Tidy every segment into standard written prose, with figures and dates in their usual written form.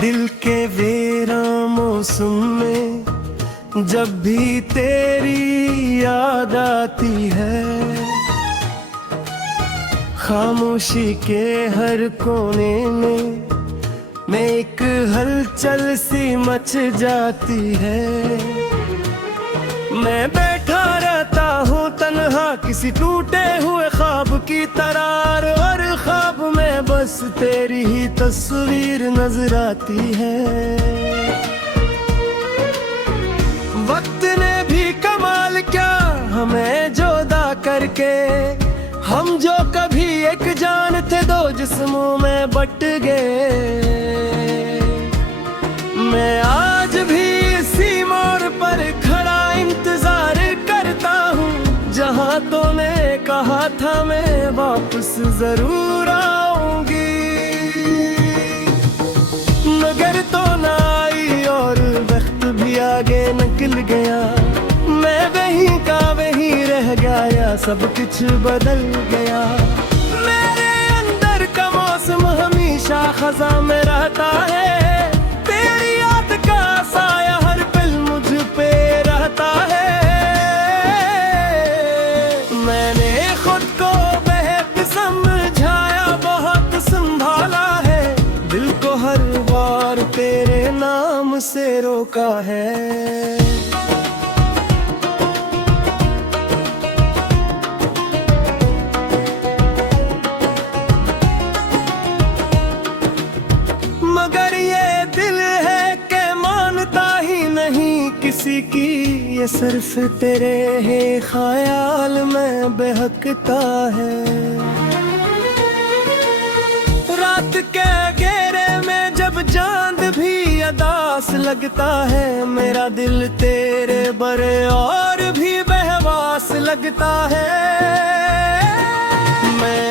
दिल के वीरान मौसम में जब भी तेरी याद आती है, खामोशी के हर कोने में एक हलचल सी मच जाती है। मैं बैठा रहता हूँ तन्हा किसी टूटे हुए ख्वाब की तरह, और ख्वाब में बस तेरी ही तस्वीर नजर आती है। वक्त ने भी कमाल क्या हमें जुदा करके, हम जो कभी एक जान थे दो जिस्मों में बट गए। मैं आज भी इसी मोड़ पर खड़ा इंतजार करता हूँ, जहाँ तूने कहा था मैं वापस जरूर आऊंगी। मगर तो ना आई और वक्त भी आगे निकल गया, मैं वहीं का वहीं रह गया, सब कुछ बदल गया। मेरे अंदर का मौसम हमेशा खज़ां में रहता है, तेरी याद का साया हर पल मुझ पे रहता है। मैंने खुद को बेहद समझाया, बहुत संभाला है, दिल को हर बार तेरे नाम से रोका है। मगर ये दिल है कि मानता ही नहीं किसी की, ये सिर्फ तेरे ही ख्याल में बहकता है। रात के घेरे में जब चांद भी अदास लगता है, मेरा दिल तेरे बरे और भी बहवास लगता है। मैं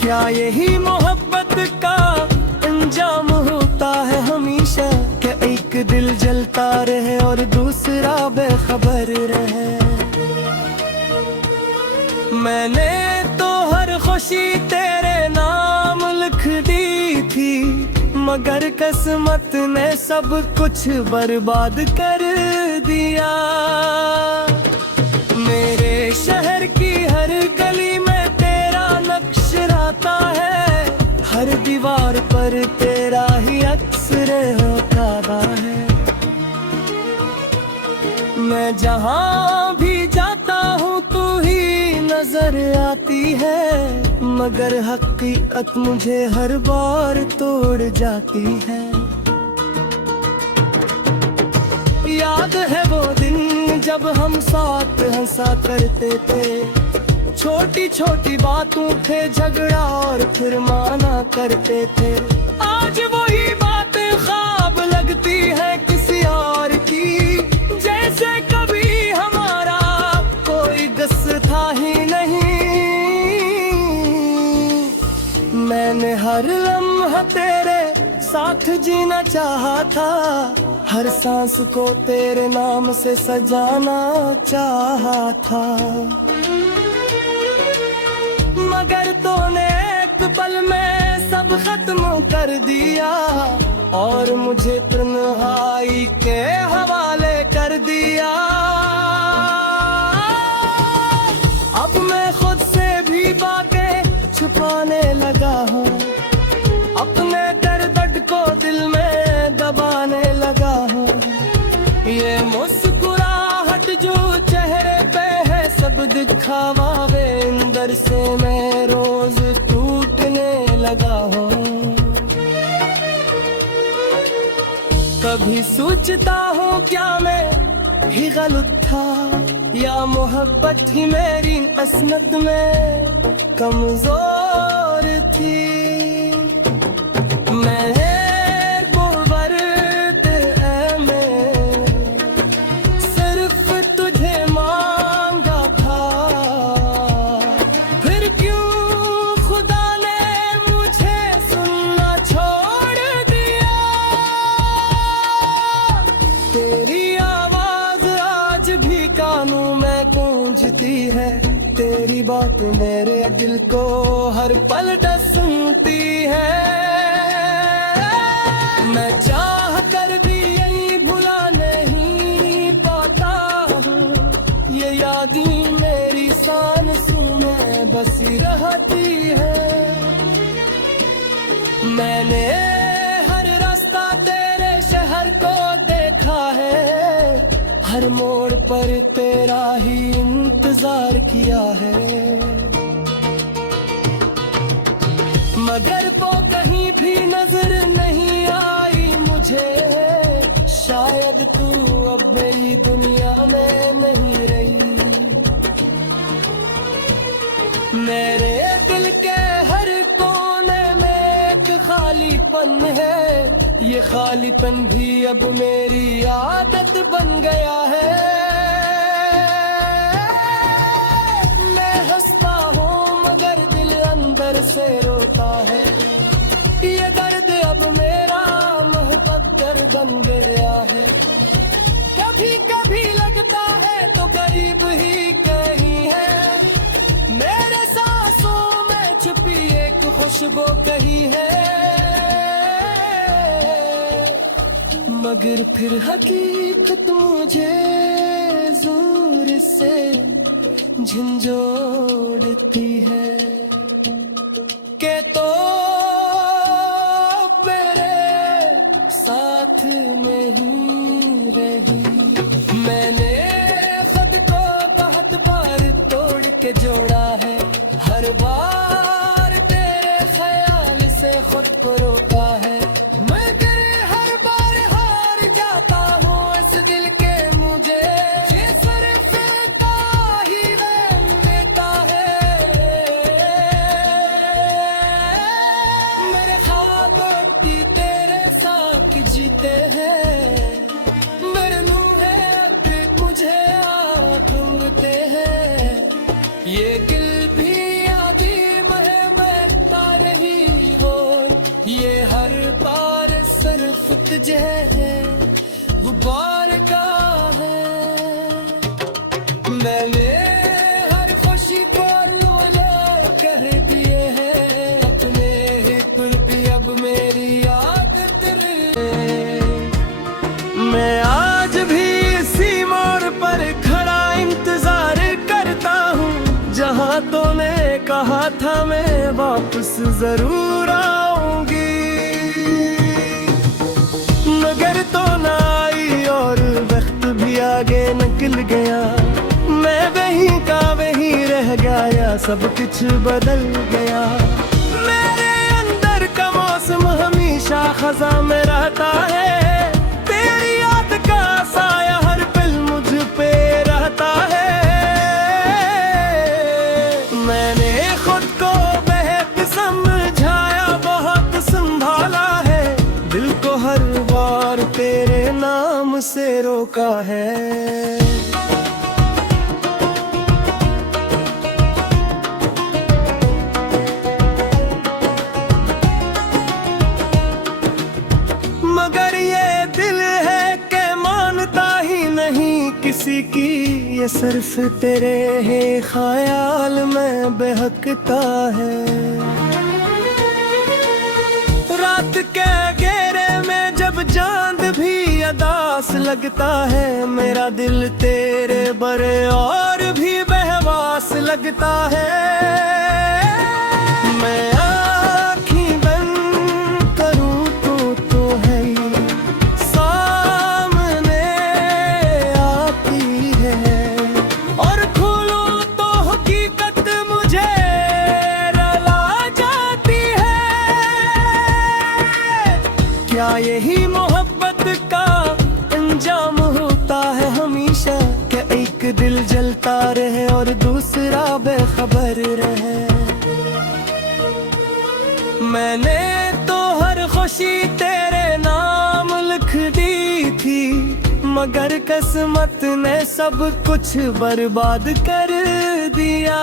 क्या यही मोहब्बत का अंजाम होता है हमेशा, कि एक दिल जलता रहे और दूसरा बेखबर रहे। मैंने तो हर खुशी तेरे नाम लिख दी थी, मगर किस्मत ने सब कुछ बर्बाद कर दिया। मेरे शहर की हर गली में रहता है, हर दीवार पर तेरा ही अक्स होता है। मैं जहाँ भी जाता हूँ तू ही नजर आती है, मगर हकीकत मुझे हर बार तोड़ जाती है। याद है वो दिन जब हम साथ हंसा करते थे, छोटी छोटी बातों पे झगड़ा और फिर माना करते थे। आज वही बातें ख्वाब लगती है किसी और की, जैसे कभी हमारा कोई गस्सा था ही नहीं। मैंने हर लम्हा तेरे साथ जीना चाहा था, हर सांस को तेरे नाम से सजाना चाहा था। मगर तूने एक पल में सब खत्म कर दिया, और मुझे तन्हाई के हवाले कर दिया। अब मैं खुद से भी बातें छुपाने लगा हूँ, अपने दर्द को दिल में दबाने लगा हूँ। ये मुस्कुराहट जो चेहरे पे है सब दिखावा वे, अंदर से मैं रोज टूटने लगा हूँ। कभी सोचता हूँ क्या मैं ही गलत था, या मोहब्बत ही मेरी असमत में कमजोर थी। बात मेरे दिल को हर पल सुनती है। मैं चाह कर भी यही भुला नहीं पाता हूँ, ये यादें मेरी सांसों में बसी रहती है। मैंने हर रास्ता तेरे शहर को देखा है, हर मोड़ पर तेरा ही इंतजार किया है। मगर वो कहीं भी नजर नहीं आई मुझे, शायद तू अब मेरी दुनिया में नहीं रही। मेरे दिल के हर कोने में एक खालीपन है, ये खालीपन भी अब मेरी आदत बन गया है। मैं हंसता हूँ मगर दिल अंदर से रोता है, ये दर्द अब मेरा मुकद्दर बन गया है। कभी कभी लगता है तो करीब ही कहीं है, मेरे सांसों में छुपी एक खुशबू कहीं है। मगर फिर हकीकत मुझे जोर से झंझोड़ती है के तो मेरे साथ नहीं रही। मैंने खुद को बहुत बार तोड़ के जोड़ा है, हर बार तेरे ख्याल से खुद को रोका है। मगर हर बार हार जाता हूँ इस दिल के मुझे, ये सिर्फ का ही वहम देता है। मेरे ख्वाब भी तेरे साथ जीते हैं, मेरे लम्हे अगर मुझे आप ढूंढते हैं। ये दिल भी आदि में बहता रही हो, ये हर बार सिर्फ तुझे है वो बारगाह है। मैंने हर खुशी को लूला कर दिए हैं, अपने ही कुर्बी अब मेरी आदत रहे। मैं आज भी इसी मोड़ पर खड़ा इंतजार करता हूँ, जहाँ तूने कहा था मैं वापस जरूर आऊंगी। मगर तो ना आई और वक्त भी आगे निकल गया, मैं वहीं का वहीं रह गया, सब कुछ बदल गया। मेरे अंदर का मौसम हमेशा खजा में रहता है, तेरी याद का साया हर पल मुझ पे रहता है। मैंने खुद को बेहद समझाया, बहुत संभाला है, दिल को हर बार तेरे नाम से रोका है। मगर ये दिल है कि मानता ही नहीं किसी की, ये सिर्फ तेरे ही ख्याल में बहकता है। रात के घेरे में जब चांद भी अदास लगता है, मेरा दिल तेरे बरे और भी बहवास लगता है। मैं आँखें बंद करूँ तो है ही सामने आती है, और खोलूं तो हकीकत मुझे रुला जाती है। क्या यही मोहब्बत का अंजाम होता है हमेशा, कि एक दिल जलता रहे और दूसरा बेखबर रहे। मैंने तो हर खुशी तेरे नाम लिख दी थी, मगर किस्मत ने सब कुछ बर्बाद कर दिया।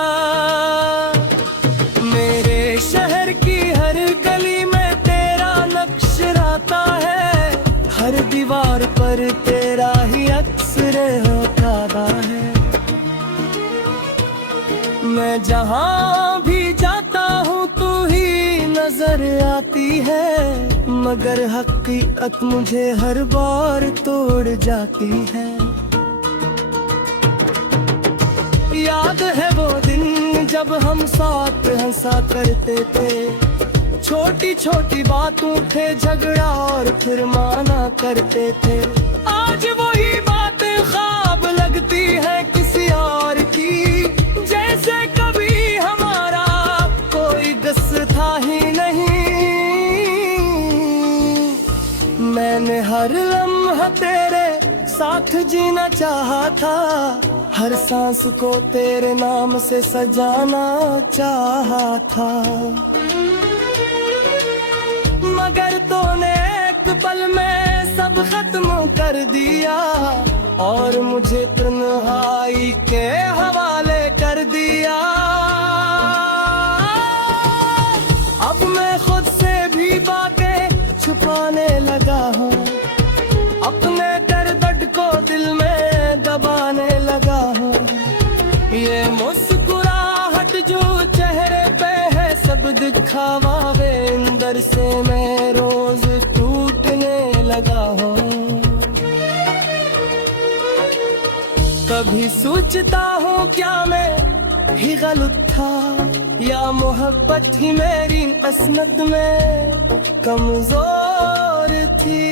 मेरे शहर की हर गली में तेरा नक्श रहता है, हर दीवार पर तेरा ही अक्स होता है। मैं जहाँ जहाँ भी जाता हूँ तू ही नजर आती है, मगर हकीकत मुझे हर बार तोड़ जाती है। याद है वो दिन जब हम साथ हंसा करते थे, छोटी छोटी बातों पे झगड़ा और फिर माना करते थे। आज वही बातें ख्वाब लगती है किसी और की, जैसे कभी हमारा कोई कस था ही नहीं। मैंने हर लम्हा तेरे साथ जीना चाहा था, हर सांस को तेरे नाम से सजाना चाहा था, मगर तूने एक पल में सब खत्म कर दिया और मुझे तन्हाई के हवाले कर दिया। अब मैं खुद से भी बातें छुपाने लगा हूँ, अपने दर्द को दिल में दबाने लगा हूँ। ये मुस्कुराहट जो चेहरे पे है सब दिखावा वे, अंदर से मैं रोज टूटने लगा हूँ। कभी सोचता हूँ क्या मैं ही गलत था, या मोहब्बत ही मेरी किस्मत में कमजोर थी।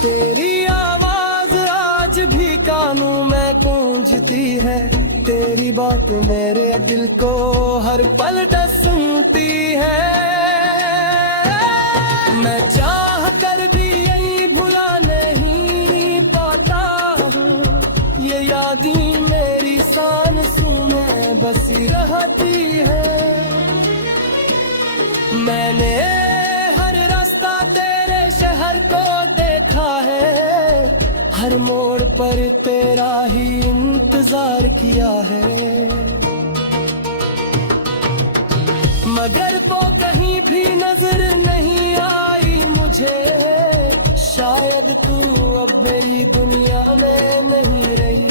तेरी आवाज आज भी कानों में गूंजती है, तेरी बात मेरे दिल को हर पल सुनती है। मैं चाह कर भी यही भुला नहीं पाता हूँ, ये यादें मेरी सांसों में बसी रहती है। मैंने हर रास्ता तेरे शहर को देखा है, हर मोड़ पर तेरा ही इंतजार किया है, मगर वो कहीं भी नजर नहीं आई मुझे। शायद तू अब मेरी दुनिया में नहीं रही।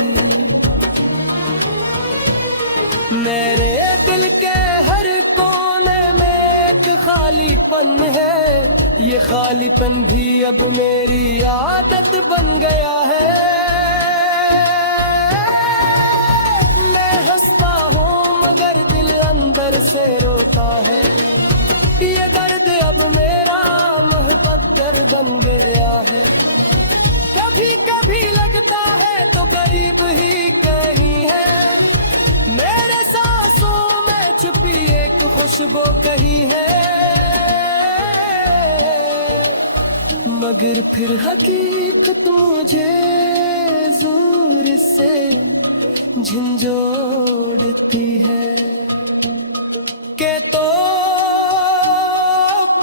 मेरे दिल के हर कोने में एक खालीपन है, ये खालीपन भी अब मेरी आदत बन गया है। मैं हंसता हूँ मगर दिल अंदर से रोता है, ये दर्द अब मेरा मुकद्दर बन गया है। कभी कभी लगता है तो गरीब ही कहीं है, मेरे सांसों में छुपी एक खुशबू कहीं है, मगर फिर हकीकत मुझे जोर से झंझोड़ती है के तो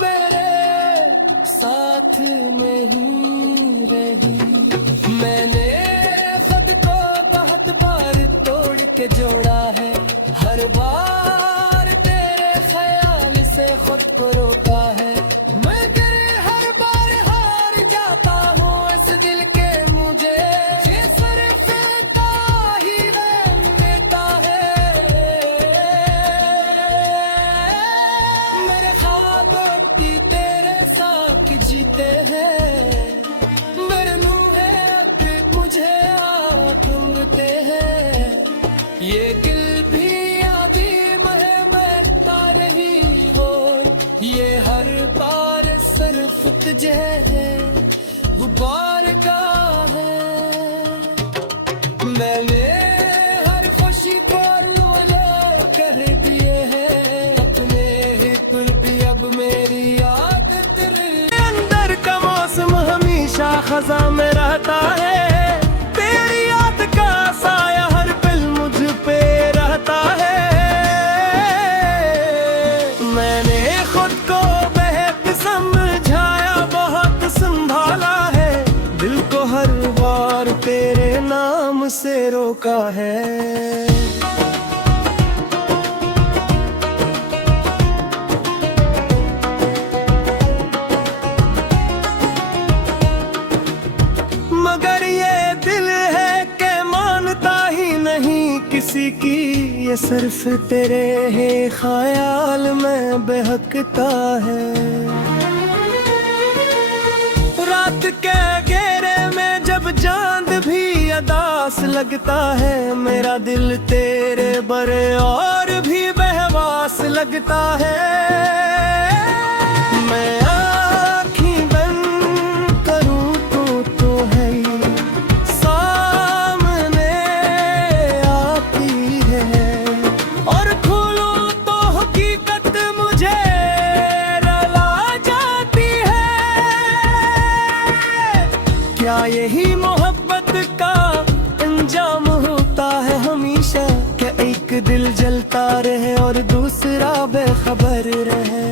मेरे साथ नहीं रही। मैंने खुद को बहुत बार तोड़ के जोड़ा है, हर बार तेरे ख्याल से खुद को रोका है, मगर हर बार हार जाता हूँ इस दिल के मुझे, ये सिर्फ इतना ही रहम देता है। मेरे ख्वाब भी तेरे साथ जीते हैं, मेरे मुँह है मुझे आँख उंगते हैं, ये दिल भी आदि महता रही हो, ये हर बार सिर्फ तुझे है गुबार गाह है। मैंने हर खुशी को लो कर दिए हैं, अपने ही कुल भी अब मेरी आदत अंदर का मौसम हमेशा खजा में रहता है, तेरी याद का साया हर पल मुझ पे रहता है। मैंने खुद को बेहद समझाया, बहुत संभाला है, दिल को हर बार तेरे नाम से रोका है। मगर ये दिल है कि मानता ही नहीं किसी की, ये सिर्फ तेरे ही ख्याल में बहकता है। रात के घेरे में जब चांद भी अदास लगता है, मेरा दिल तेरे बरे और भी बहवास लगता है। मैं आँखें बंद करूँ तो है ही सामने आती है, और खोलूं तो हकीकत मुझे रुला जाती है। क्या यही मोहब्बत का अंजाम होता है हमेशा, कि एक दिल जलता रहे और दूसरा बेखबर रहे।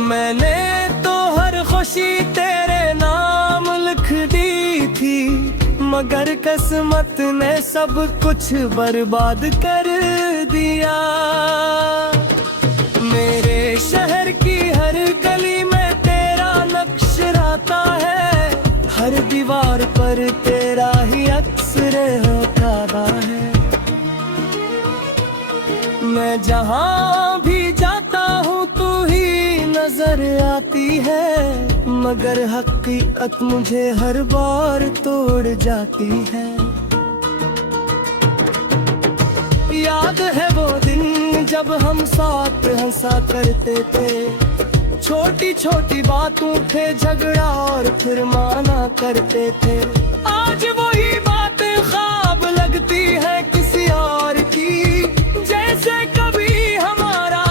मैंने तो हर खुशी तेरे नाम लिख दी थी, मगर किस्मत ने सब कुछ बर्बाद कर दिया। मेरे शहर की हर गली में तेरा नक्श रहता है, हर दीवार पर तेरा ही अक्स रहता है। मैं जहाँ भी जाता हूँ तू ही नजर आती है, मगर हकीकत मुझे हर बार तोड़ जाती है। याद है वो दिन जब हम साथ हंसा करते थे, छोटी छोटी बातों पे झगड़ा और फिर माना करते थे। आज वही बातें ख्वाब लगती है किसी और की, जैसे कभी हमारा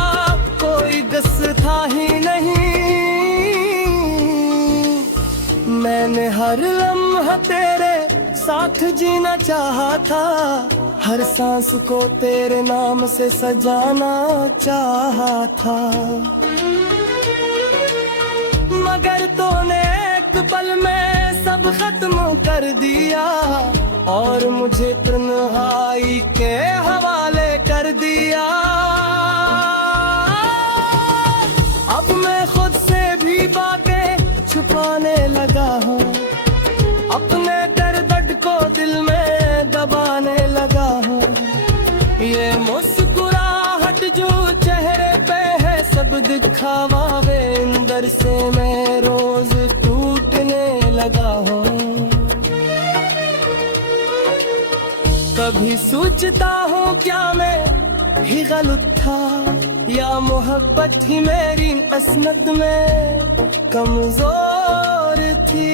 कोई किस्सा था ही नहीं। मैंने हर लम्हा तेरे साथ जीना चाहा था, हर सांस को तेरे नाम से सजाना चाहा था। मगर तूने एक पल में सब खत्म कर दिया, और मुझे तन्हाई के हवाले कर दिया। अब मैं खुद से भी बातें छुपाने लगा हूँ, अपने दर्द को दिल में दबाने लगा हूँ। ये मुस्कुराहट जो चेहरे पे है सब दिखावा वे, अंदर से मैं रोज टूटने लगा हूँ। कभी सोचता हूँ क्या मैं ही गलत था, या मोहब्बत ही मेरी असमत में कमजोर थी।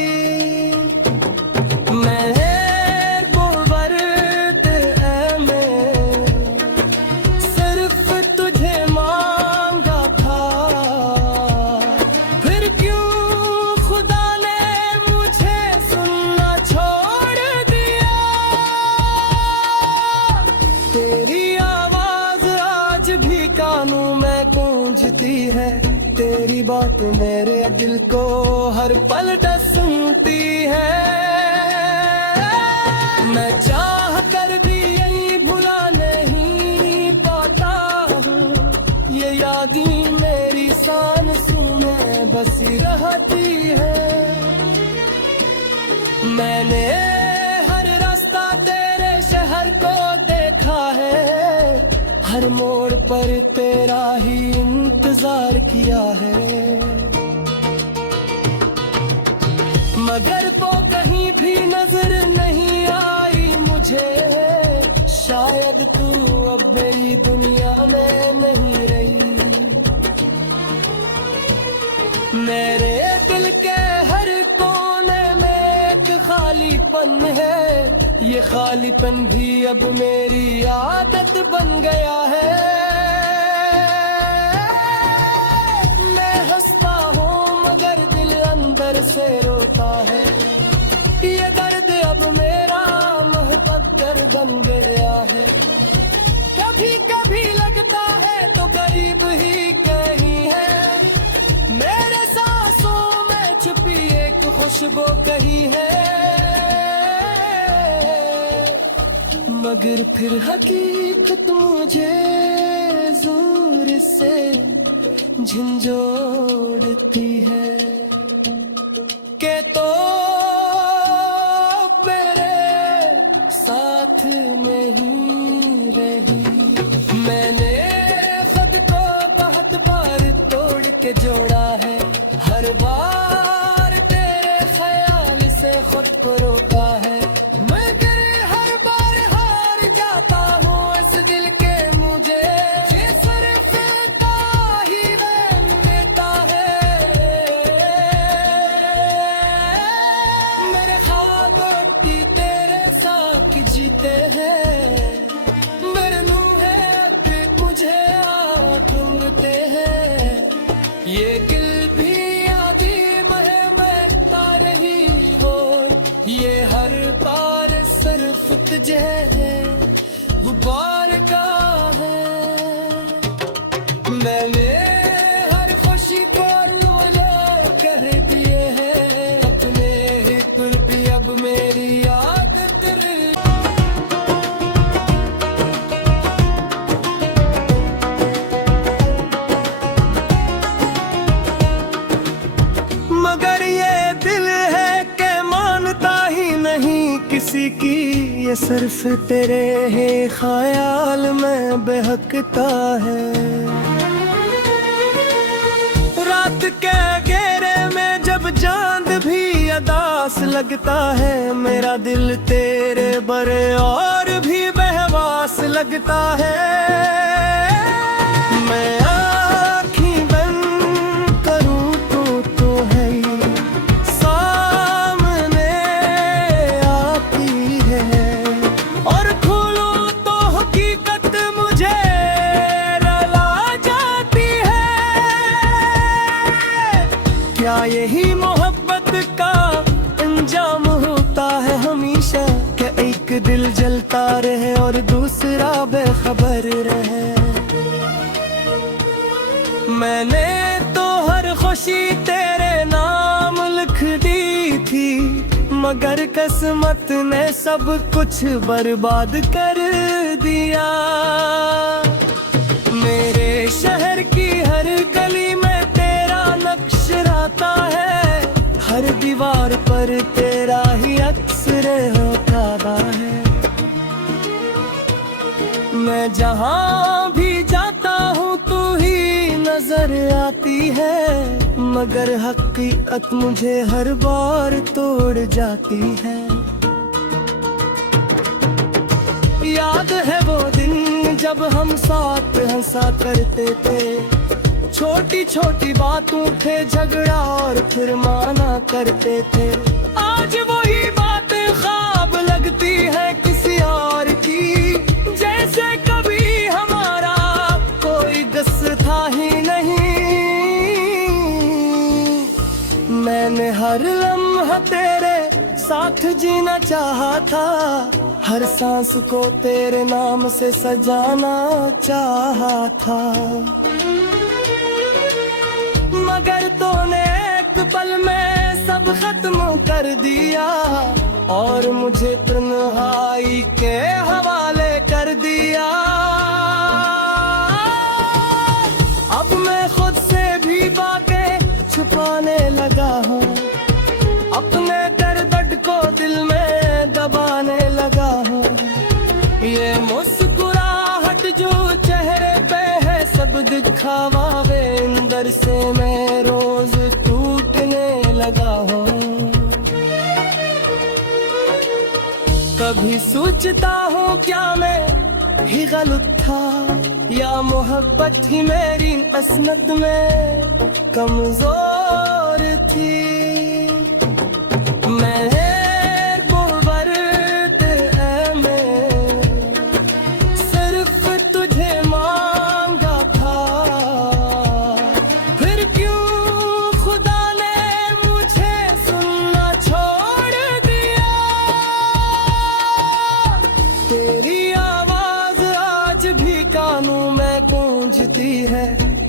कानों में गूंजती है, तेरी बात मेरे दिल को हर पल सुनती है। मैं चाह कर भी यही भुला नहीं पाता हूँ, ये यादें मेरी सांसों में बसी रहती है। मैंने हर रास्ता तेरे शहर को देखा है, हर मोड़ पर तेरा ही इंतजार किया है। मगर तो कहीं भी नजर नहीं आई मुझे, शायद तू अब मेरी दुनिया में नहीं रही। मेरे दिल के हर कोने में एक खालीपन है, ये खालीपन भी अब मेरी आदत बन गया है। मैं हंसता हूँ मगर दिल अंदर से रोता है, ये दर्द अब मेरा मुकद्दर बन गया है। कभी कभी लगता है तो गरीब ही कहीं है, मेरे सांसों में छुपी एक खुशबू कहीं है। मगर फिर हकीकत मुझे जोर से झंझोड़ती है के तो मेरे साथ नहीं रही। मैंने खुद को बहुत बार तोड़ के जोड़ा है, हर बार तेरे ख्याल से खुद को रोका है, मगर हर बार हार जाता हूँ इस दिल के मुझे ये सिर्फ ही देता है। मेरे ख्वाब भी तेरे साथ जीते हैं, मेरे मुँह मुझे ढूंढते हैं, ये दिल भी आदि महकता रही हो, ये हर बार सिर्फ तुझे गुबार का है। मैंने हर खुशी को लो कर दिए हैं, अपने ही तुल भी अब मेरी आदत रही। मगर ये दिल है कि मानता ही नहीं किसी की, ये सिर्फ तेरे ही ख्याल में बहकता है। रात के घेरे में जब चांद भी अदास लगता है, मेरा दिल तेरे बरे और भी बहवास लगता है। मैं क्या यही मोहब्बत का अंजाम होता है हमेशा, कि एक दिल जलता रहे और दूसरा बेखबर रहे। मैंने तो हर खुशी तेरे नाम लिख दी थी, मगर किस्मत ने सब कुछ बर्बाद कर दिया। मेरे शहर की हर गली में है, हर दीवार पर तेरा ही अक्सर होता है। मैं जहाँ भी जाता हूँ तू ही नजर आती है, मगर हकीकत मुझे हर बार तोड़ जाती है। याद है वो दिन जब हम साथ हंसा करते थे, छोटी छोटी बातों पे झगड़ा और फिर माना करते थे। आज वही बातें ख्वाब लगती है किसी और की, जैसे कभी हमारा कोई गस था ही नहीं। मैंने हर लम्हा तेरे साथ जीना चाहा था, हर सांस को तेरे नाम से सजाना चाहा था, मगर तूने एक पल में सब खत्म कर दिया और मुझे तन्हाई के हवाले कर दिया। अब मैं खुद से भी बातें छुपाने लगा हूँ, अपने दर्द को दिल में दबाने लगा हूँ। ये मुस्कुराहट जो चेहरे पे है सब दिखावा वे, अंदर से मैं रोज टूटने लगा हूँ। कभी सोचता हूँ क्या मैं ही गलत था, या मोहब्बत ही मेरी असमत में कमजोर थी। मैं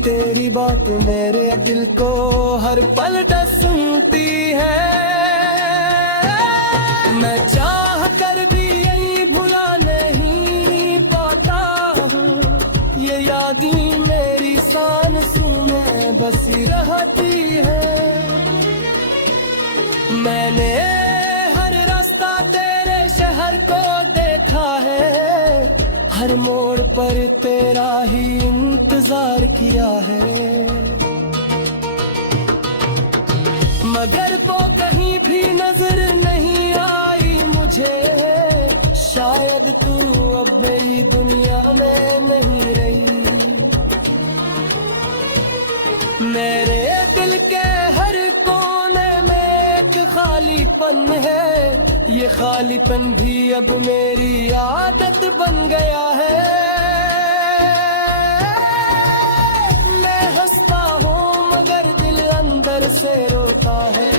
तेरी बात मेरे दिल को हर पल सुनती है। मैं चाह कर भी यही भुला नहीं मैंने हर रास्ता तेरे शहर को देखा है, हर मोड़ पर तेरा ही इंतजार किया है, मगर वो कहीं भी नजर नहीं आई मुझे। शायद तू अब मेरी दुनिया में नहीं रही। मेरे दिल के हर कोने में एक खालीपन है, ये खालीपन भी अब मेरी आदत बन गया है। मैं हंसता हूँ मगर दिल अंदर से रोता है,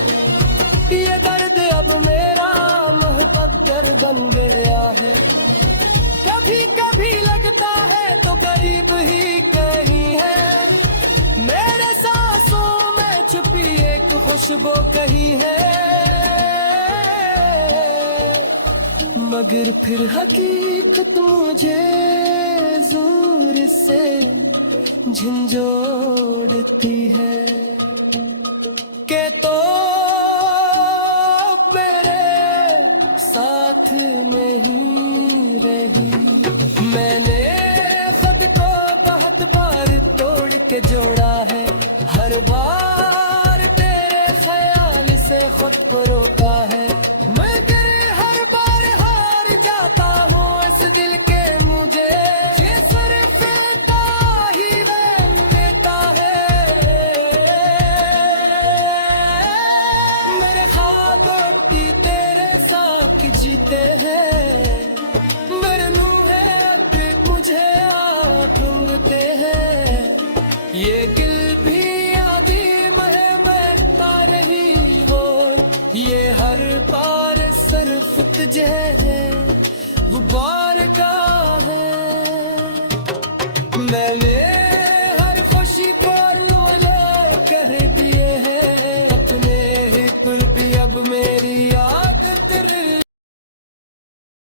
ये दर्द अब मेरा मुकद्दर बन गया है। कभी कभी लगता है तो गरीब ही कहीं है, मेरे सांसों में छुपी एक खुशबू कहीं है, मगर फिर हकीकत मुझे जोर से झंझोड़ती है के तो मेरे साथ नहीं रही। मैंने खुद को बहुत बार तोड़ के जोड़ा है, हर बार तेरे ख्याल से खुद को रोका है, मगर हर बार हार जाता हूँ इस दिल के मुझे, ये सिर्फ का ही रंग देता है। मेरे ख्वाब भी तेरे साथ जीते हैं, मेरे मुँह है मुझे आप ढूंढते हैं, ये दिल भी आदि में बहता रही हो, ये हर बार सिर्फ तुझे है वो बारगाह है। मैंने